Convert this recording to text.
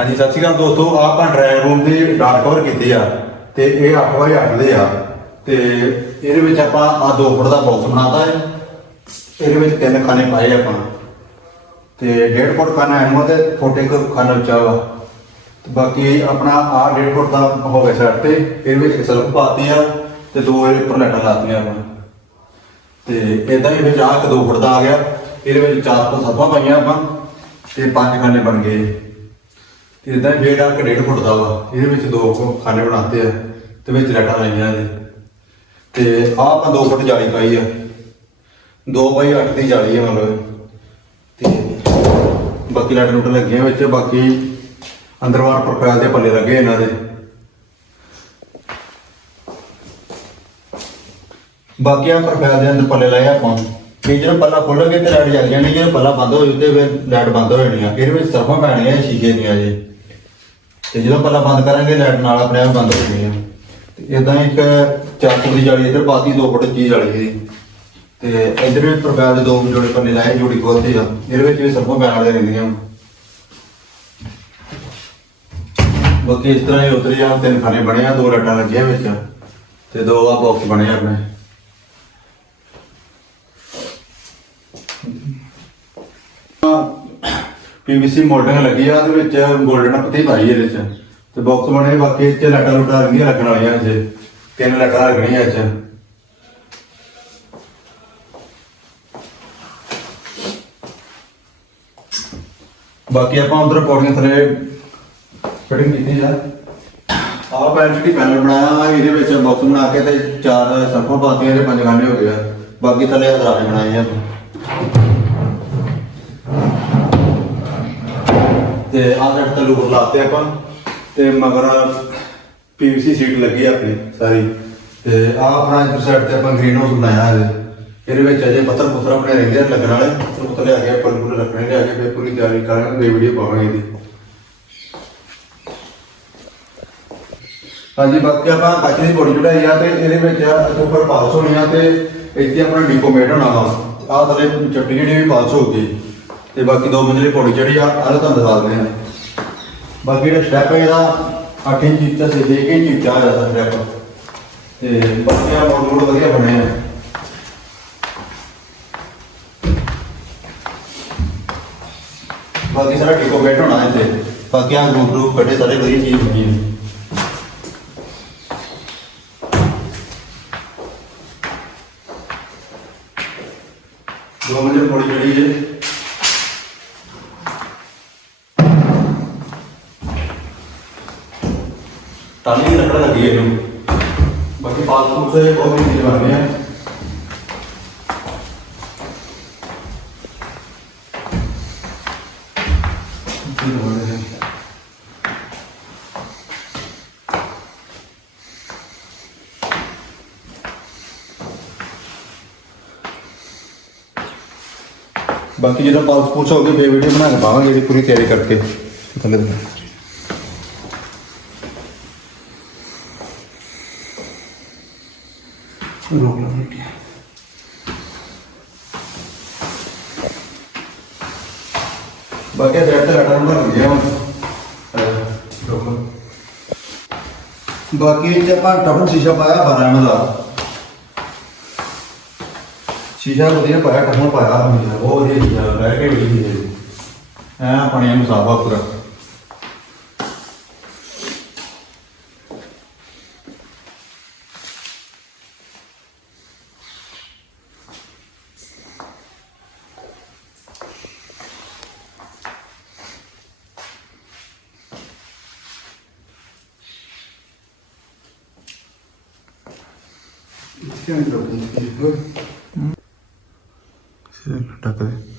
ਹਾਂਜੀ, ਸਤਿ ਸ਼੍ਰੀ ਅਕਾਲ ਦੋਸਤੋ। ਆਹ ਆਪਾਂ ਡਰਾਇੰਗ ਰੂਮ ਦੇ ਡਾਟ ਕਵਰ ਕੀਤੇ ਆ ਤੇ ਇਹ 8 ਬਾਈ 8 ਦੇ ਆ। ਤੇ ਇਹਦੇ ਵਿੱਚ ਆਪਾਂ ਆ 2 ਫੁੱਟ ਦਾ ਬਾਕਸ ਬਣਾਤਾ ਹੈ। ਇਹਦੇ ਵਿੱਚ ਤਿੰਨ ਖਾਨੇ ਪਾਏ ਆਪਾਂ। ਤੇ 1.5 ਫੁੱਟ ਖਾਨਾ ਐਨਮਾ ਤੇ ਫੁੱਟ ਇੱਕ ਖਾਨਾ ਉੱਚਾ ਵਾ। ਤੇ ਬਾਕੀ ਆਪਣਾ ਆ 1.5 ਫੁੱਟ ਦਾ ਹੋ ਗਿਆ ਸਾਈਡ ਤੇ। ਇਹਦੇ ਵਿੱਚ ਇੱਕ ਸਲਫ ਪਾਤੀ ਆ ਤੇ ਦੋ ਇਹ ਉੱਪਰ ਲੈਟਾਂ ਲਾਤੀਆਂ ਆਪਾਂ। ਤੇ ਇਦਾਂ ਹੀ ਵਿੱਚ ਆਹ ਇੱਕ 2 ਫੁੱਟ ਦਾ ਆ ਗਿਆ। ਇਹਦੇ ਵਿੱਚ ਚਾਰ ਤੋਂ ਸੱਤਾਂ ਪਾਈਆਂ ਆਪਾਂ ਤੇ ਪੰਜ ਖਾਨੇ ਬਣ ਗਏ। ਤੇ ਇਦਾਂ ਹੀ ਜਿਹੜਾ ਕਿ 1.5 ਫੁੱਟ ਦਾ ਵਾ ਇਹਦੇ ਵਿੱਚ ਦੋ ਕੁ ਖਾਨੇ ਬਣਾਤੇ ਆ ਤੇ ਵਿੱਚ ਲੈਟਾਂ ਲਾਈਆਂ ਜੀ ਤੇ ਆਹ ਆਪਾਂ 2 ਫੁੱਟ ਜਾਲੀ ਪਾਈ ਆ। 2 ਬਾਈ 8 ਦੀ ਜਾਲੀ ਆ ਮਤਲਬ ਤੇ ਬਾਕੀ ਲੈਟ ਲੂਟ ਲੱਗੀਆਂ ਵਿੱਚ, ਬਾਕੀ ਅੰਦਰਵਾਰ ਪ੍ਰੋਫਾਈਲ ਦੇ ਪੱਲੇ ਲੱਗੇ ਇਹਨਾਂ ਦੇ। ਬਾਕੀ ਆ ਪ੍ਰੋਫਾਈਲ ਦੇ ਅੰਦਰ ਪੱਲੇ ਲਾਏ ਆਪਾਂ। ਕਿ ਜਦੋਂ ਪੱਲਾ ਖੋਲੋਗੇ ਤੇ ਲਾਈਟ ਜਲ ਜਾਣੀ ਜਦੋਂ ਪੱਲਾ ਬੰਦ ਹੋ ਜੂ ਤੇ ਫਿਰ ਲਾਈਟ ਬੰਦ ਹੋ ਜਾਣੀ ਆ ਇਹਦੇ ਵਿੱਚ ਸਰਫਾਂ ਪੈਣੀਆਂ ਸ਼ੀਸ਼ੇ ਦੀਆਂ ਜੀ। ਤੇ ਜਦੋਂ ਪੱਲਾ ਬੰਦ ਕਰਾਂਗੇ, ਲਾਈਟ ਨਾਲ ਆਪਣੇ ਆਪ ਬੰਦ ਹੋ ਜਾਣੀ ਆ। ਤੇ ਇਦਾਂ ਇੱਕ 4 ਦੀ ਜਾਲੀ, ਇੱਧਰ ਪਾਤੀ 2 ਫੁੱਟ ਦੀ ਜਾਲੀ ਦੀ ਤੇ ਇੱਧਰ ਵੀ ਪ੍ਰਕਾਰ ਦੇ ਦੋ ਜੋੜੇ ਪੱਲੇ ਲਾਏ, ਜੋੜੀ ਖੋਲਦੇ ਆ। ਇਹਦੇ ਵਿੱਚ ਵੀ ਸਰਫਾਂ ਪੈਣ ਵਾਲੀਆਂ ਰਹਿੰਦੀਆਂ। ਬਾਕੀ ਇਸ ਤਰ੍ਹਾਂ ਹੀ ਉਤਰੇ ਆ ਤਿੰਨ ਖਾਨੇ ਬਣੇ ਆ, ਦੋ ਲੱਟਾਂ ਲੱਗੀਆਂ ਵਿੱਚ। ਤੇ ਦੋ ਆ ਬਾਕਸ ਬਣੇ ਆ ਆਪਣੇ। ਪੀਵੀਸੀ ਮੋਲਡਿੰਗ ਲੱਗੀ ਆ, ਉਹਦੇ ਵਿੱਚ 골ਡਨ ਪੱਤੀ ਪਾਈ ਇਹਦੇ ਚ। ਤੇ ਬਾਕਸ ਬਣੇ, ਬਾਕੀ ਇਹ ਲੱਟਾਂ ਲੁੱਟਾਂ ਲੱਗੀਆਂ ਲੱਗਣ ਵਾਲੀਆਂ ਜੇ ਤਿੰਨ ਲੱਟਾਂ ਲੱਗਣੀਆਂ ਇਹ ਬਾਕੀ ਆਪਾਂ ਉਧਰ ਪੌੜੀਆਂ ਥੱਲੇ ਫਿਟਿੰਗ ਕੀਤੀ ਜਾ। ਆਹ ਪੈਨ ਪੈਨਲ ਬਣਾਇਆ, ਇਹਦੇ ਵਿੱਚ ਬਾਕਸ ਬਣਾ ਕੇ ਤੇ ਚਾਰ ਸਰਫਾਂ ਪਾਤੀਆਂ ਤੇ ਪੰਜ ਗਾਂਡੇ ਹੋ ਗਿਆ ਬਾਕੀ ਥੱਲੇ ਹਜ਼ਾਰੇ ਬਣਾਏ ਆ। ਤੇ ਆਹ ਜੱਟ ਤੇ ਲਾਤੇ ਆਪਾਂ ਤੇ ਮਗਰ ਪੀਵੀਸੀ ਸੀਟ ਲੱਗੀ ਆਪਣੀ ਸਾਰੀ ਤੇ ਆਹ ਆਪਣਾ ਇੱਧਰ ਸਾਈਡ ਤੇ ਆਪਾਂ ਗ੍ਰੀਨ ਹਾਊਸ ਬਣਾਇਆ ਹੈ। ਇਹਦੇ ਵਿੱਚ ਅਜੇ ਪੱਥਰ ਪੁੱਤਰ ਆਪਣੇ ਰਹਿੰਦੇ ਆ ਲੱਗਣ ਵਾਲੇ, ਪੱਥਰ ਪੁੱਤਰ ਲਿਆ ਕੇ ਪਲ ਪੂਰੇ ਰੱਖਣੇ ਲਿਆ ਕੇ ਫਿਰ ਪੂਰੀ ਤਿਆਰੀ ਕਰਾਂਗੇ ਵੀਡੀਓ ਪਾਵਾਂਗੇ ਇਹਦੀ। ਹਾਂਜੀ, ਬਾਕੀ ਆਪਾਂ ਕੱਚ ਦੀ ਬੋਡੀ ਚੜਾਈ ਆ ਤੇ ਇਹਦੇ ਵਿੱਚ ਉੱਪਰ ਪਾਸ ਹੋਣੀ ਆ ਤੇ ਇੱਥੇ ਆਪਣਾ ਡੀਕੋਮੇਟ ਹੋਣਾ ਵਾ। ਆਹ ਥੱਲੇ ਚੱਟੀ ਜਿਹੜੀ ਵੀ ਪਾਸ ਹੋ ਗਈ ਤੇ ਬਾਕੀ ਦੋ ਮੰਜ਼ਲੀ ਪੌੜੀ ਚੜੀ ਆ, ਆਹ ਤੁਹਾਨੂੰ ਦਿਖਾ ਦਿੰਦੇ ਆ ਬਾਕੀ ਜਿਹੜਾ ਸਟੈਪ ਹੈ ਇਹਦਾ 8 ਇੰਚ ਉੱਚਾ ਸੇ ਦੇ ਕੇ ਇੰਚ ਉੱਚਾ ਆ ਸਟੈਪ ਤੇ ਬਾਕੀ ਆ ਮੋਡ ਵਧੀਆ ਬਣੇ ਆ। ਬਾਕੀ ਸਾਰਾ ਡੀਕੋਮੇਟ ਹੋਣਾ ਇੱਥੇ। ਬਾਕੀ ਆ ਗਰੂਪ ਗਰੂਪ ਕੱਢੇ, ਸਾਰੇ ਵਧੀਆ ਚੀਜ਼ ਬਣੀ ਹੈ ਦੋ ਮੰਜ਼ਿਲ ਪੌੜੀ ਚੜੀ ਹੈ ਟਾਲੀ ਦੀ ਲੱਕੜ ਲੱਗੀ ਹੈ ਇਹਨੂੰ। ਬਾਕੀ ਪਾਸਪੋਰਟ ਸੇ ਬਹੁਤ ਹੀ ਬਣਨੇ ਆ ਬਾਕੀ ਜਦੋਂ ਪਾਸਪੋਰਟ ਹੋ ਗਏ ਫੇਰ ਵੀਡੀਓ ਬਣਾ ਕੇ ਪਾਵਾਂਗੇ ਇਹਦੀ ਪੂਰੀ ਤਿਆਰੀ ਕਰਕੇ। ਥੱਲੇ ਦੇ ਰੋਕ ਲਾ ਮਿੰਟ ਬਾਕੀ ਰੈਡ ਤੇ ਲਟਾ ਨੂੰ ਗਿਆ ਹੁਣ। ਰੋਕ ਬਾਕੀ ਇਹ 'ਚ ਆਪਾਂ ਟਫਨ ਸ਼ੀਸ਼ਾ ਪਾਇਆ 12 ਐਮ ਦਾ। ਸ਼ੀਸ਼ਾ ਵਧੀਆ ਪਾਇਆ ਟਫਨ ਪਾਇਆ ਬਹੁਤ ਵਧੀਆ ਸ਼ੀਸ਼ਾ ਬਹਿ ਕੇ ਵੀ ਐ ਪਾਣੀ ਨੂੰ ਸਾਫਾ ਪੂਰਾ। ਢੱਕ ਦੇ